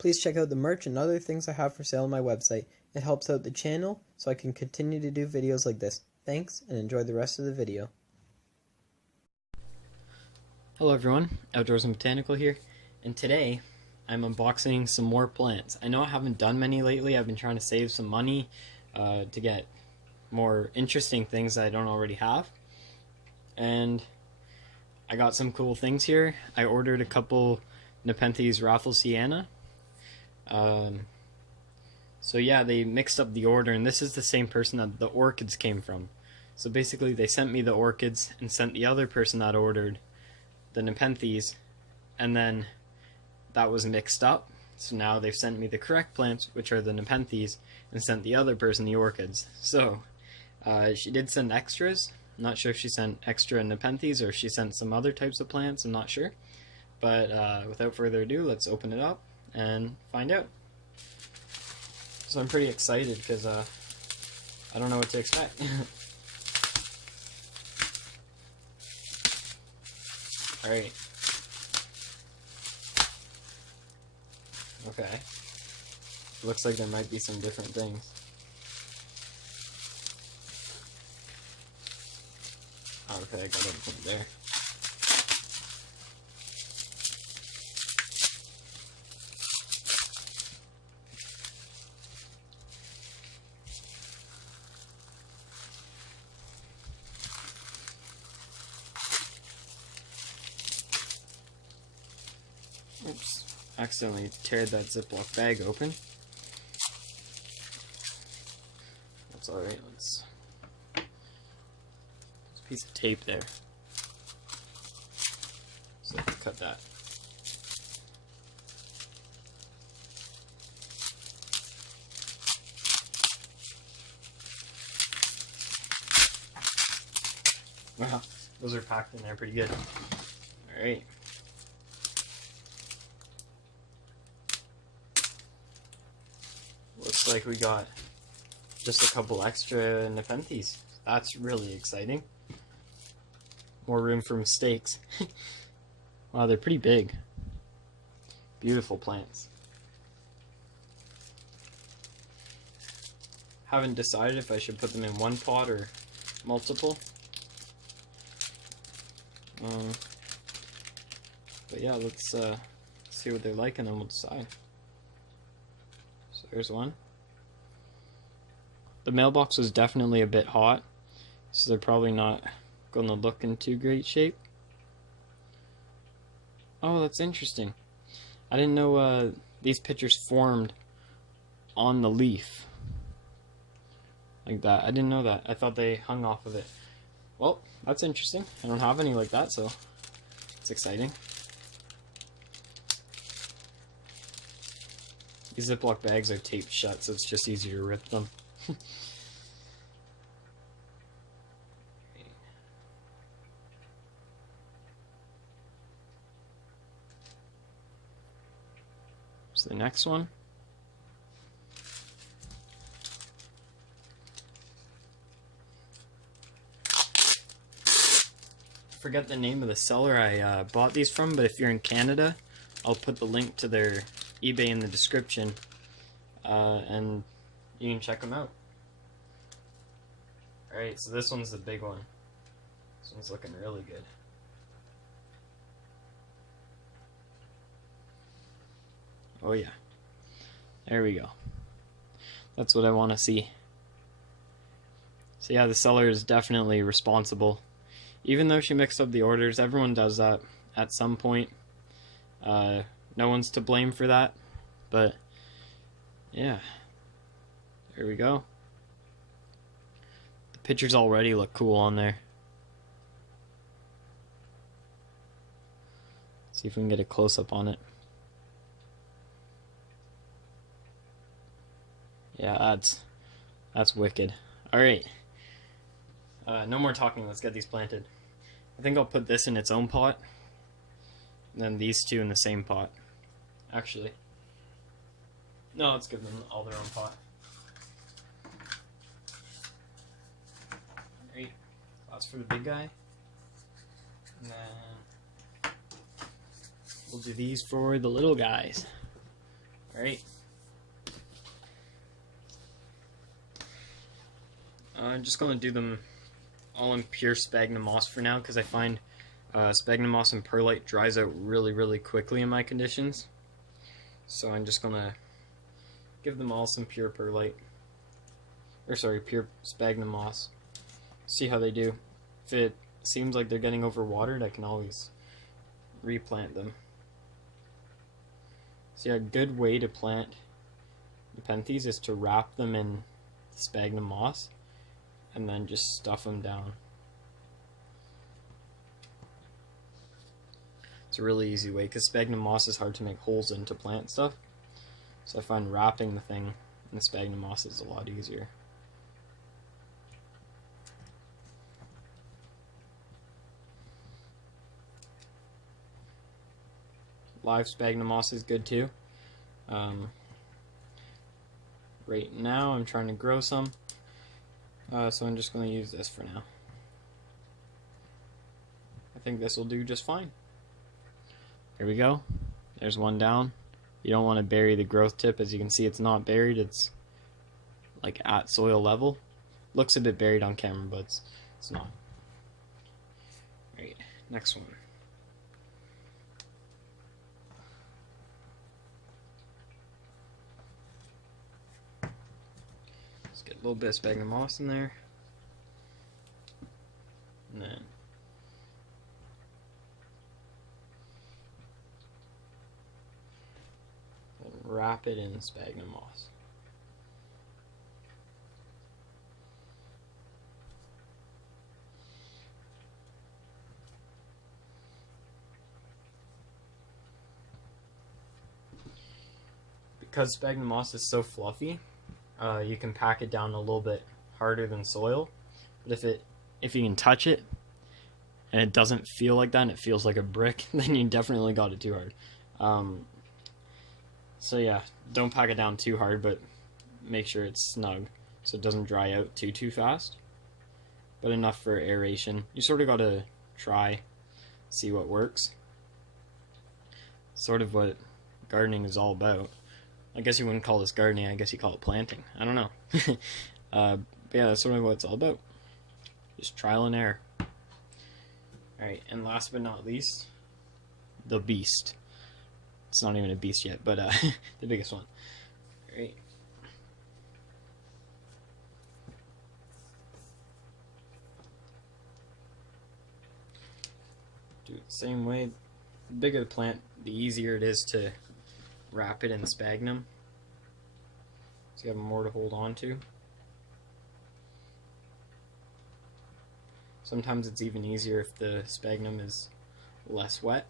Please check out the merch and other things I have for sale on my website. It helps out the channel so I can continue to do videos like this. Thanks, and enjoy the rest of the video. Hello everyone, Outdoors and Botanical here, and today I'm unboxing some more plants. I know I haven't done many lately. I've been trying to save some money to get more interesting things that I don't already have, and I got some cool things here. I ordered a couple Nepenthes Rafflesiana. So yeah, they mixed up the order, and this is the same person that the orchids came from. So basically they sent me the orchids and sent the other person that ordered the Nepenthes, and then that was mixed up. So now they've sent me the correct plants, which are the Nepenthes, and sent the other person the orchids. So she did send extras. I'm not sure if she sent extra Nepenthes or if she sent some other types of plants. I'm not sure. But without further ado, let's open it up and find out. So I'm pretty excited because I don't know what to expect. Alright. Okay. Looks like there might be some different things. Okay, I got everything there. Oops, accidentally teared that Ziploc bag open. That's alright, there's a piece of tape there. So I can cut that. Wow, those are packed in there pretty good. Alright. Looks like we got just a couple extra Nepenthes. That's really exciting. More room for mistakes. Wow, they're pretty big. Beautiful plants. Haven't decided if I should put them in one pot or multiple. But yeah, let's see what they're like and then we'll decide. So there's one. The mailbox was definitely a bit hot, so they're probably not going to look in too great shape. Oh, that's interesting. I didn't know these pictures formed on the leaf like that. I didn't know that. I thought they hung off of it. Well, that's interesting. I don't have any like that, so it's exciting. These Ziploc bags are taped shut, so it's just easier to rip them. Here's the next one. I forget the name of the seller I bought these from, but if you're in Canada, I'll put the link to their eBay in the description, and you can check them out. Alright, so this one's the big one. This one's looking really good. Oh yeah. There we go. That's what I want to see. So yeah, the seller is definitely responsible. Even though she mixed up the orders, everyone does that at some point. No one's to blame for that, but yeah, there we go. The pictures already look cool on there. See if we can get a close-up on it. Yeah, that's wicked. Alright, no more talking, let's get these planted. I think I'll put this in its own pot, and then these two in the same pot. Actually, no, let's give them all their own pot. Alright, that's for the big guy. And then we'll do these for the little guys. Alright. I'm just going to do them all in pure sphagnum moss for now, because I find sphagnum moss and perlite dries out really quickly in my conditions. So I'm just going to give them all some pure perlite. Or sorry, pure sphagnum moss. See how they do. If it seems like they're getting overwatered, I can always replant them. See, a good way to plant Nepenthes is to wrap them in sphagnum moss and then just stuff them down. It's a really easy way, because sphagnum moss is hard to make holes in to plant stuff. So I find wrapping the thing in the sphagnum moss is a lot easier. Live sphagnum moss is good too. Right now I'm trying to grow some. So I'm just going to use this for now. I think this will do just fine. Here we go. There's one down. You don't want to bury the growth tip. As you can see, it's not buried. It's like at soil level. Looks a bit buried on camera, but it's not. Alright, next one. Get a little bit of sphagnum moss in there, and then wrap it in sphagnum moss. Because sphagnum moss is so fluffy, you can pack it down a little bit harder than soil, but if you can touch it and it doesn't feel like that and it feels like a brick, then you definitely got it too hard. So yeah, don't pack it down too hard, but make sure it's snug so it doesn't dry out too fast, but enough for aeration. You sort of got to try, see what works. Sort of what gardening is all about. I guess you wouldn't call this gardening, I guess you call it planting. I don't know. But yeah, that's sort of what it's all about. Just trial and error. Alright, and last but not least, the beast. It's not even a beast yet, but the biggest one. Alright. Do it the same way. The bigger the plant, the easier it is to wrap it in sphagnum, so you have more to hold on to. Sometimes it's even easier if the sphagnum is less wet,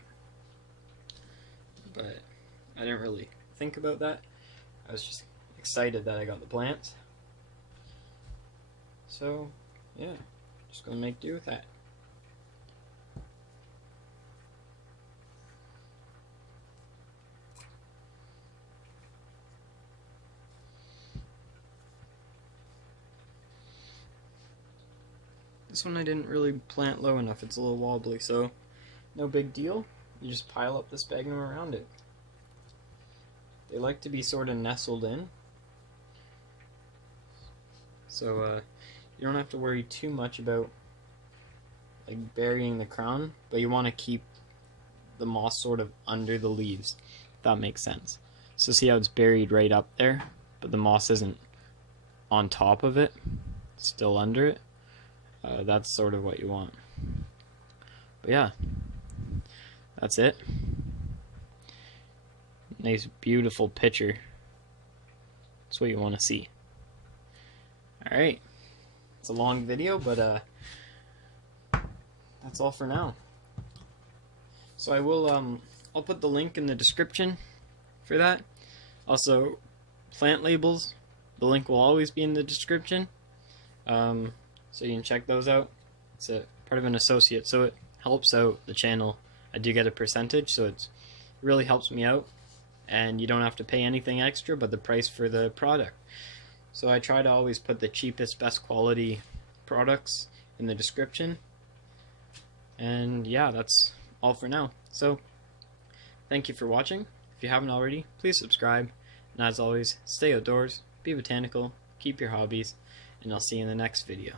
but I didn't really think about that. I was just excited that I got the plants. So yeah, just gonna make do with that. This one I didn't really plant low enough, it's a little wobbly, so no big deal. You just pile up the sphagnum around it. They like to be sort of nestled in, so you don't have to worry too much about like burying the crown, but you want to keep the moss sort of under the leaves, if that makes sense. So see how it's buried right up there, but the moss isn't on top of it, it's still under it. That's sort of what you want. But yeah, that's it. Nice beautiful picture. That's what you want to see. Alright, it's a long video, but that's all for now. So I will I'll put the link in the description for that. Also, plant labels, the link will always be in the description. So you can check those out. It's a part of an associate, so it helps out the channel. I do get a percentage, so it really helps me out, and you don't have to pay anything extra but the price for the product. So I try to always put the cheapest, best quality products in the description. And yeah, that's all for now. So thank you for watching. If you haven't already, please subscribe, And as always, stay outdoors, be botanical, keep your hobbies, and I'll see you in the next video.